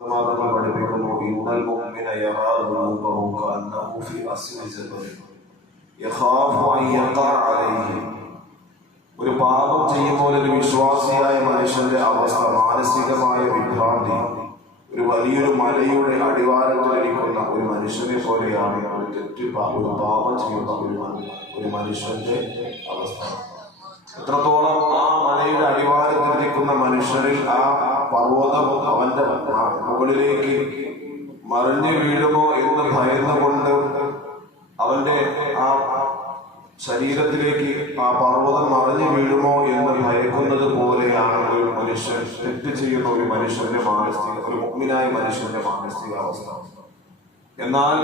മാതങ്ങൾ പഠിപ്പിക്കുന്നു ഇന്നൽ മുഅ്മിന യറാ ദുനൂബഹു കഅന്നഹു ഫി അസ്ലി ജബൽ യഖാഫു അൻ യഖഅ അലൈഹി. ഒരു പാപം ചെയ്യുമ്പോൾ ഒരു വിശ്വാസിയായ മനുഷ്യന്റെ അവസ്ഥ മാനസികമായ വിഭ്രാന്തി ഒരു വലിയൊരു മലയുടെ അടിവാരത്തിലിരിക്കുന്ന ഒരു മനുഷ്യനെ പോലെയാണ് ഒരു പാപം ചെയ്യുന്ന ഒരു മനുഷ്യന്റെ അവസ്ഥ. എത്രത്തോളം ആ മലയുടെ അടിവാരത്തിലിരിക്കുന്ന മനുഷ്യരിൽ ആ പർവ്വതം അവന്റെ മുകളിലേക്ക് മറിഞ്ഞു വീഴുമോ എന്ന് ഭയന്നുകൊണ്ട് അവന്റെ ആ ശരീരത്തിലേക്ക് ആ പർവ്വതം മറിഞ്ഞു വീഴുമോ എന്ന് ഭയക്കുന്നത് പോലെയാണ് ഒരു മനുഷ്യൻ തെറ്റ് ചെയ്യുന്ന ഒരു മനുഷ്യന്റെ ഒരു മുഅ്മിനായ മനുഷ്യന്റെ മാനസികാവസ്ഥ. എന്നാൽ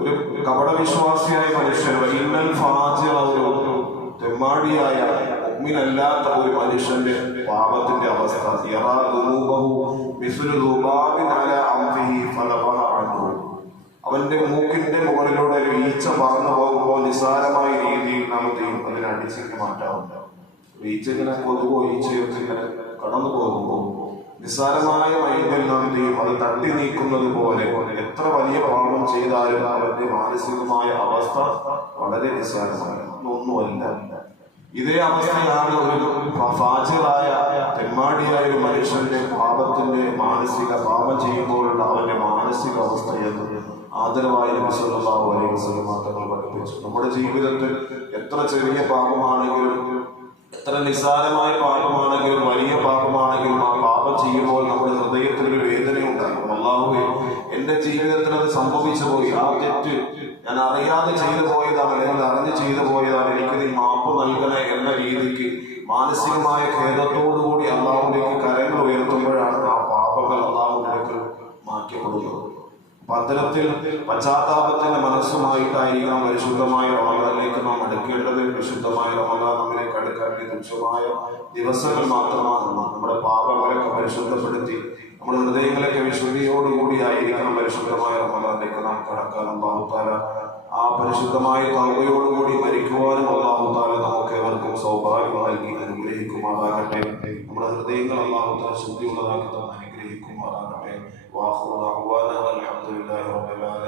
ഒരു കപടവിശ്വാസിയായ മനുഷ്യൻ ഇന്നൽ ഫാജിറ ഒരു തെമ്മാടിയായ മുഅ്മിനല്ലാത്ത ഒരു മനുഷ്യന്റെ പാപത്തിന്റെ അവസ്ഥ യറാ ദുനൂബഹു മിസ്ലു ദുബാബിൻ അലാ അംഫിഹി ഫലബഹ അൻഹു. അവന്റെ മൂക്കിന്റെ മുകളിലൂടെ ഒരു ഈച്ച പറന്നു പോകുമ്പോൾ നിസ്സാരമായ രീതിയിൽ നമുക്ക് അതിനെ അടിച്ചിട്ട് മാറ്റാറുണ്ട്. ഈച്ച ഇങ്ങനെ കൊതുകോ ഈച്ചയൊക്കെ ഇങ്ങനെ കടന്നു പോകുമ്പോൾ നിസ്സാരമായ മൈൻഡിൽ നാം അത് തട്ടി നീക്കുന്നത് പോലെ എത്ര വലിയ പാപം ചെയ്താലും അവന്റെ മാനസികമായ അവസ്ഥ വളരെ നിസ്സാരമാണ്, ഒന്നുമല്ല. ഇതേ അവസ്ഥയാണ് ഒരു ഫാജിറായ തെമ്മാടിയായ ഒരു മനുഷ്യന്റെ പാപത്തിന്റെ പാപം ചെയ്യുമ്പോഴുള്ള അവന്റെ മാനസിക അവസ്ഥ എന്ന് ആദരവായ നബി സല്ലല്ലാഹു അലൈഹി വസല്ലം തങ്ങൾ പഠിപ്പിച്ചു. നമ്മുടെ ജീവിതത്തിൽ എത്ര ചെറിയ പാപമാണെങ്കിലും എത്ര നിസ്സാരമായ പാപമാണെങ്കിലും വലിയ പാപമാണെങ്കിലും ആ പാപം ചെയ്യുമ്പോൾ നമ്മുടെ ഹൃദയത്തിൽ ഒരു വേദന ഉണ്ടാകും. അല്ലാഹുവേ, എന്റെ ജീവിതത്തിൽ അത് സംഭവിച്ചു പോയി, ആ തെറ്റ് ഞാൻ അറിയാതെ ചെയ്തു പോയതാണ്, അല്ലെങ്കിൽ അറിഞ്ഞ് ചെയ്തു പോയതാണ്, എനിക്ക് നീ മാപ്പ് നൽകണേ എന്ന രീതിക്ക് മാനസികമായ ഖേദത്തോടുകൂടി അള്ളാഹുവിലേക്ക് കരങ്ങൾ ഉയർത്തുമ്പോഴാണ് ആ പാപങ്ങൾ അള്ളാഹുവിലേക്ക് മാറ്റപ്പെടുന്നത്. അത്തരത്തിൽ പശ്ചാത്താപത്തിന്റെ മനസ്സുമായിട്ടായിരിക്കണം പരിശുദ്ധമായ റമദാനിലേക്ക് നാം അടുക്കേണ്ടത്. വിശുദ്ധമായ റമദാൻ നമ്മിലേക്ക് അടുക്കാൻ തുച്ഛമായ ദിവസങ്ങൾ മാത്രമാണ്. നമ്മുടെ പാപങ്ങളൊക്കെ പരിശുദ്ധപ്പെടുത്തി നമ്മുടെ ഹൃദയങ്ങളൊക്കെ വിശുദ്ധിയോടുകൂടി ആയിരിക്കണം പരിശുദ്ധമായ റമദാനിലേക്ക് നാം കടക്കാൻ. അല്ലാഹു തആല ആ പരിശുദ്ധമായ തൗബയോടുകൂടി മരിക്കുവാനും അല്ലാഹു തആല നമുക്ക് ഏവർക്കും സൗഭാഗ്യം നൽകി അനുഗ്രഹിക്കുമാറാകട്ടെ. നമ്മുടെ ഹൃദയങ്ങൾ അല്ലാഹു തആല ശുദ്ധിയുള്ളതാക്കി അനുഗ്രഹിക്കുമാറാകട്ടെ. വാഖിറു ദഅ്വാനാ അൽഹംദുലില്ലാഹി റബ്ബിൽ ആലമീൻ.